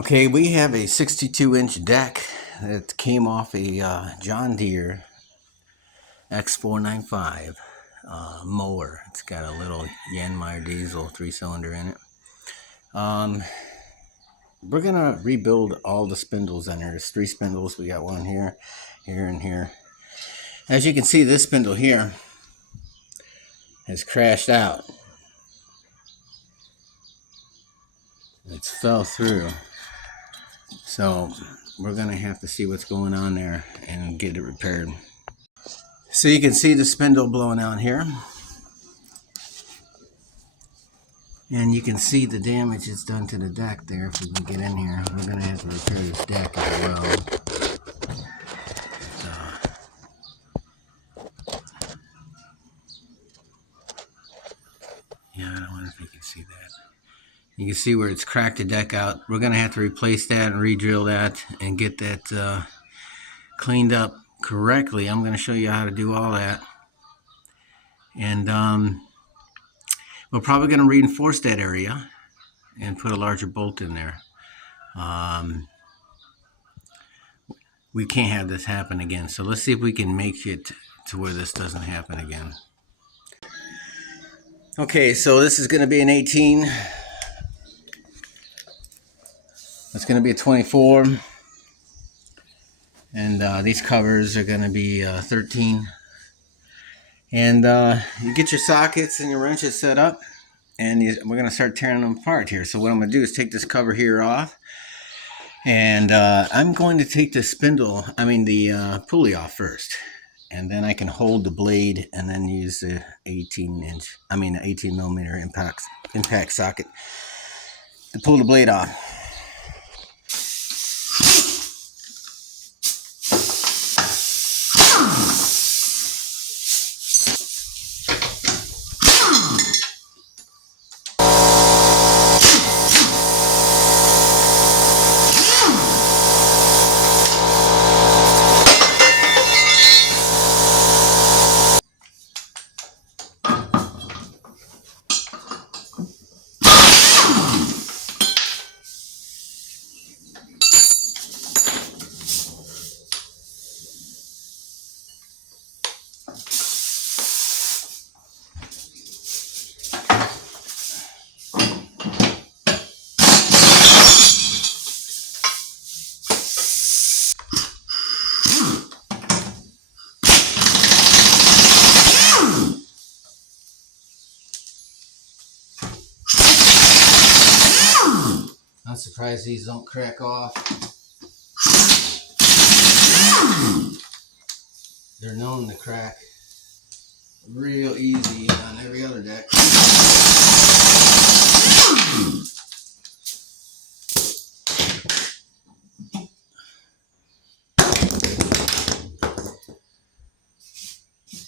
Okay, we have a 62-inch deck that came off a John Deere x495 mower. It's got a little Yanmar diesel 3-cylinder in it. We're gonna rebuild all the spindles in there. There's 3 spindles. We got one here, here, and here. As you can see, this spindle here has crashed out. It's fell through. So we're gonna have to see what's going on there and get it repaired. So you can see the spindle blowing out here. And you can see the damage it's done to the deck there. If we can get in here, we're gonna have to repair this deck as well. Yeah, I don't know if you can see that. You can see where it's cracked the deck out. We're gonna have to replace that and re-drill that and get that cleaned up correctly. I'm gonna show you how to do all that. And we're probably gonna reinforce that area and put a larger bolt in there. We can't have this happen again. So let's see if we can make it to where this doesn't happen again. Okay, so this is going to be an 18. It's going to be a 24. And these covers are going to be 13. And you get your sockets and your wrenches set up. And we're going to start tearing them apart here. So what I'm going to do is take this cover here off. And I'm going to take the the pulley off first. And then I can hold the blade and then use the 18 millimeter impact socket to pull the blade off. I'm surprised these don't crack off. They're known to crack real easy on every other deck.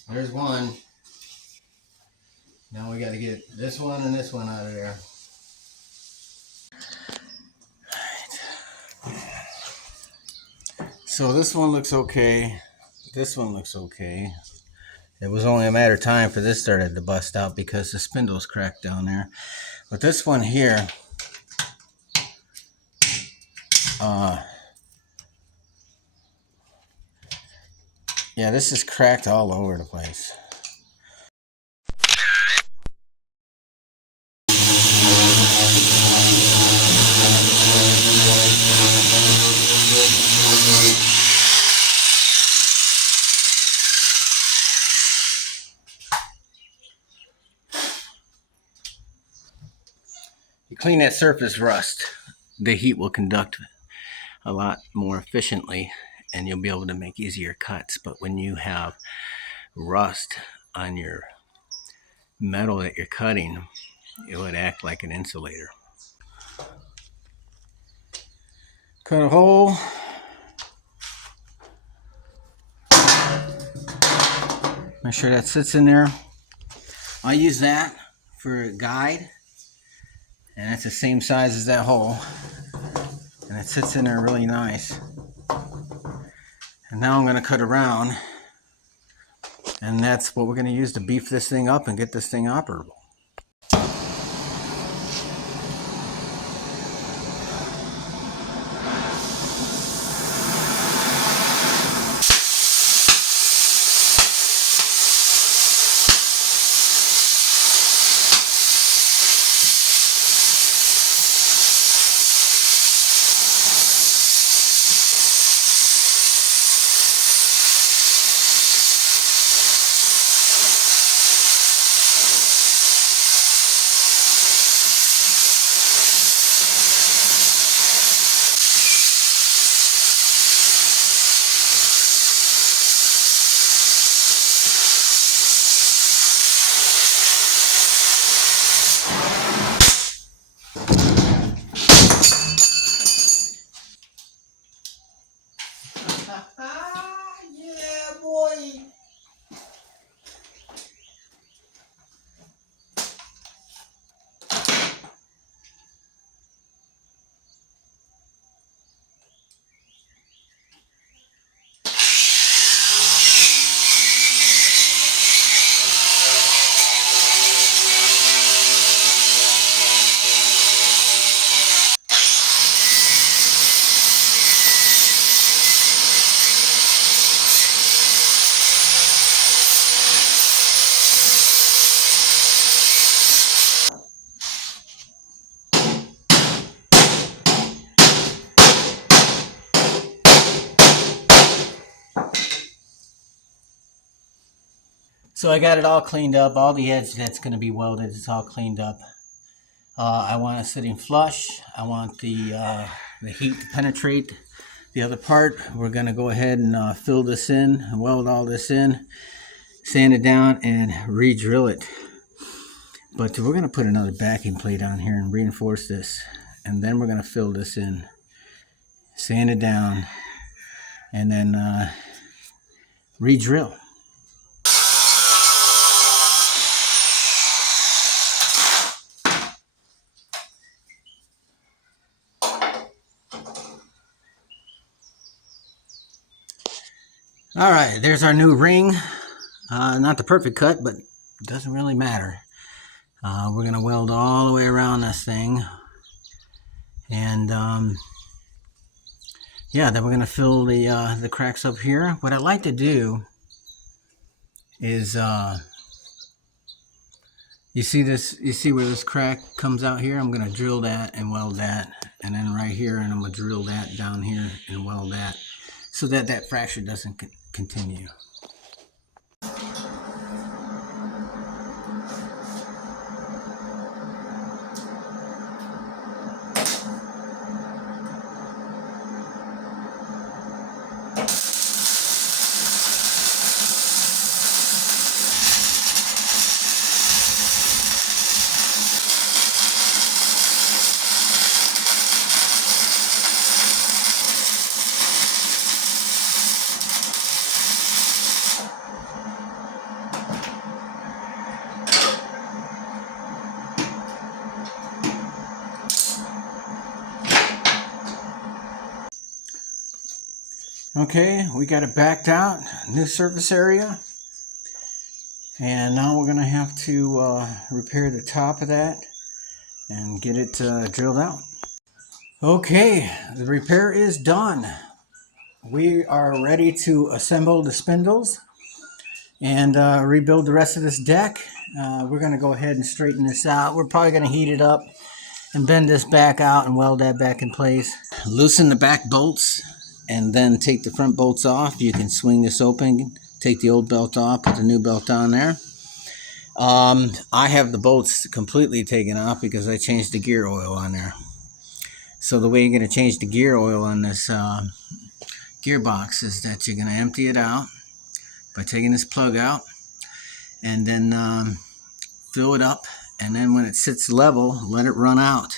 There's one. Now we got to get this one and this one out of there. So this one looks okay. This one looks okay. It was only a matter of time for this started to bust out because the spindle's cracked down there. But this one here, yeah, this is cracked all over the place. You clean that surface rust, the heat will conduct a lot more efficiently and you'll be able to make easier cuts. But when you have rust on your metal that you're cutting, it would act like an insulator. Cut a hole. Make sure that sits in there. I use that for a guide. And that's the same size as that hole. And it sits in there really nice. And now I'm going to cut around. And that's what we're going to use to beef this thing up and get this thing operable. So I got it all cleaned up. All the edge that's going to be welded is all cleaned up. I want it sitting flush. I want the heat to penetrate the other part. We're going to go ahead and fill this in, weld all this in, sand it down, and re-drill it. But we're going to put another backing plate on here and reinforce this. And then we're going to fill this in, sand it down, and then re-drill. All right, there's our new ring. Not the perfect cut, but it doesn't really matter. We're going to weld all the way around this thing. And yeah, then we're going to fill the cracks up here. What I like to do is, you see where this crack comes out here? I'm going to drill that and weld that. And then right here, and I'm going to drill that down here and weld that, so that that fracture doesn't continue. Okay, we got it backed out, new surface area. And now we're going to have to repair the top of that and get it drilled out. Okay, the repair is done. We are ready to assemble the spindles and rebuild the rest of this deck. We're going to go ahead and straighten this out. We're probably going to heat it up and bend this back out and weld that back in place. Loosen the back bolts and then take the front bolts off. You can swing this open, take the old belt off, put the new belt on there. I have the bolts completely taken off because I changed the gear oil on there. So the way you're going to change the gear oil on this gearbox is that you're going to empty it out by taking this plug out and then fill it up, and then when it sits level, let it run out.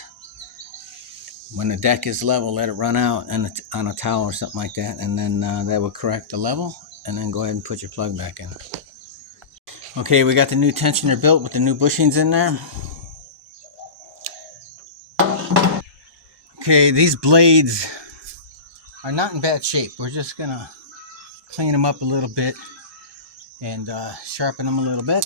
When the deck is level, let it run out and on a towel or something like that, and then that will correct the level, and then go ahead and put your plug back in. Okay, we got the new tensioner built with the new bushings in there. Okay, these blades are not in bad shape. We're just gonna clean them up a little bit and sharpen them a little bit.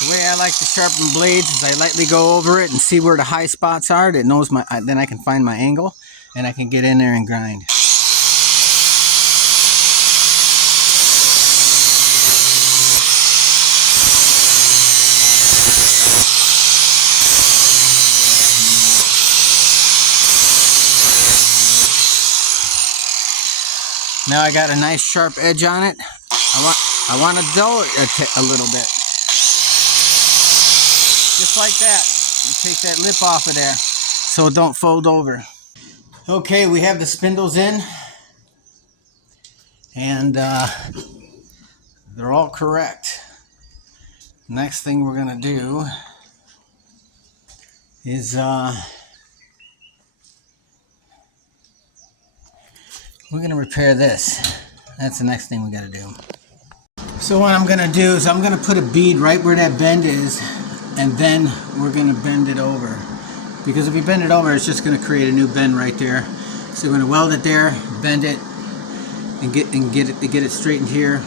The way I like to sharpen blades is I lightly go over it and see where the high spots are. That knows my, then I can find my angle and I can get in there and grind. Now I got a nice sharp edge on it. I want to dull it a little bit. Just like that. You take that lip off of there so it don't fold over. Okay, we have the spindles in. And they're all correct. Next thing we're going to do is we're going to repair this. That's the next thing we got to do. So what I'm going to do is I'm going to put a bead right where that bend is, and then we're going to bend it over. Because if we bend it over, it's just going to create a new bend right there. So we're going to weld it there, bend it, and get it straightened here.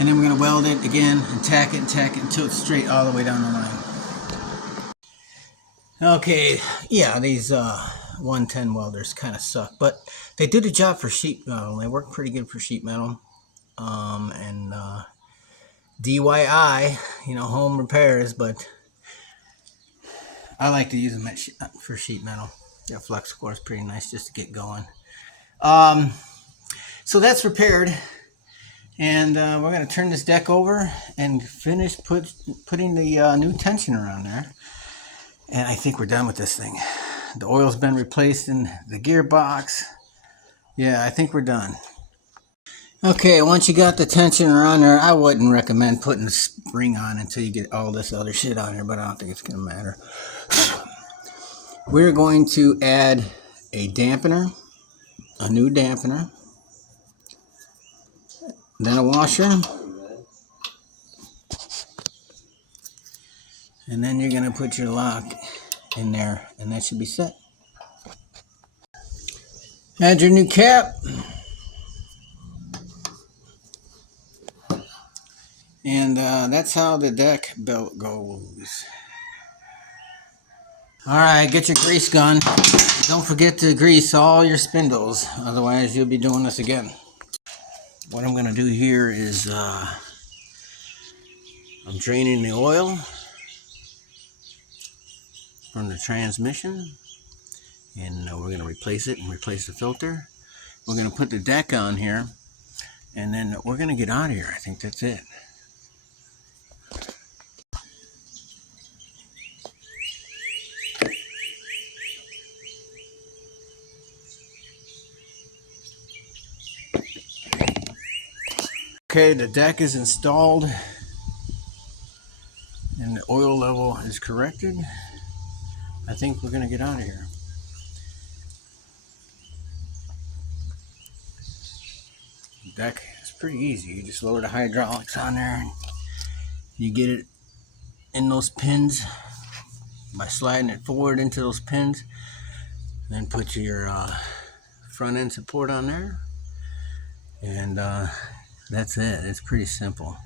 And then we're going to weld it again and tack it until it's straight all the way down the line. Okay, yeah, these 110 welders kind of suck, but they do the job for sheet metal. They work pretty good for sheet metal. And DIY, you know, home repairs, but I like to use them for sheet metal. That flex core is pretty nice just to get going. So that's repaired. And we're going to turn this deck over and finish putting the new tensioner on there. And I think we're done with this thing. The oil's been replaced in the gearbox. Yeah, I think we're done. Okay, once you got the tensioner on there, I wouldn't recommend putting the spring on until you get all this other shit on here, but I don't think it's going to matter. We're going to add a dampener, a new dampener, then a washer, and then you're going to put your lock in there, and that should be set. Add your new cap. And that's how the deck belt goes. Alright, get your grease gun. Don't forget to grease all your spindles, otherwise you'll be doing this again. What I'm going to do here is I'm draining the oil from the transmission, and we're going to replace it and replace the filter. We're going to put the deck on here, and then we're going to get out of here. I think that's it. Okay, the deck is installed and the oil level is corrected. I think we're going to get out of here. The deck is pretty easy. You just lower the hydraulics on there and you get it in those pins by sliding it forward into those pins. Then put your front end support on there, and that's it. It's pretty simple.